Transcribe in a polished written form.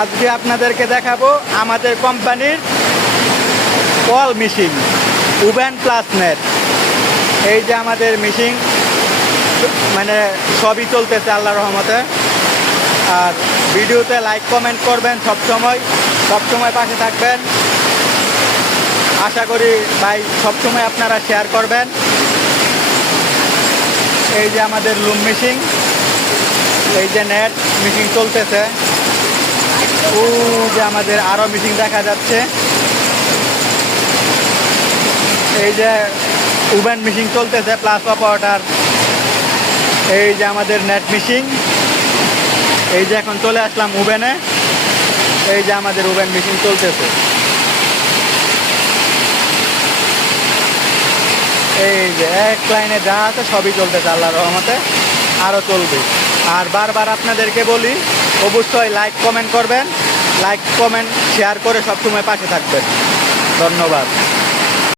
আজকে আপনাদেরকে দেখাবো আমাদের কোম্পানির call machine woven plus net. এই যে আমাদের মেশিন মানে সবই চলতেছে আল্লাহর রহমতে। আর ভিডিওতে লাইক কমেন্ট করবেন, সবসময় পাশে থাকবেন। আশা করি ভাই সবসময় আপনারা শেয়ার করবেন। এই যে আমাদের লুম মেশিন, এই যে নেট মেশিন চলতেছে। ও যে আমাদের আরও মেশিন দেখা যাচ্ছে। এই যে উবেন মেশিন চলতেছে প্লাস অপারেটর। এই যে আমাদের নেট মেশিন। এই যে এখন চলে আসলাম উবেনে। এই যে আমাদের উবেন মেশিন চলতেছে। এই যে এক লাইনে যা আছে সবই চলতেছে আল্লাহর রহমতে, আরও চলবে। আর বারবার আপনাদেরকে বলি অবশ্যই লাইক কমেন্ট করবেন, লাইক কমেন্ট শেয়ার করে সবসময় পাশে থাকবেন। ধন্যবাদ।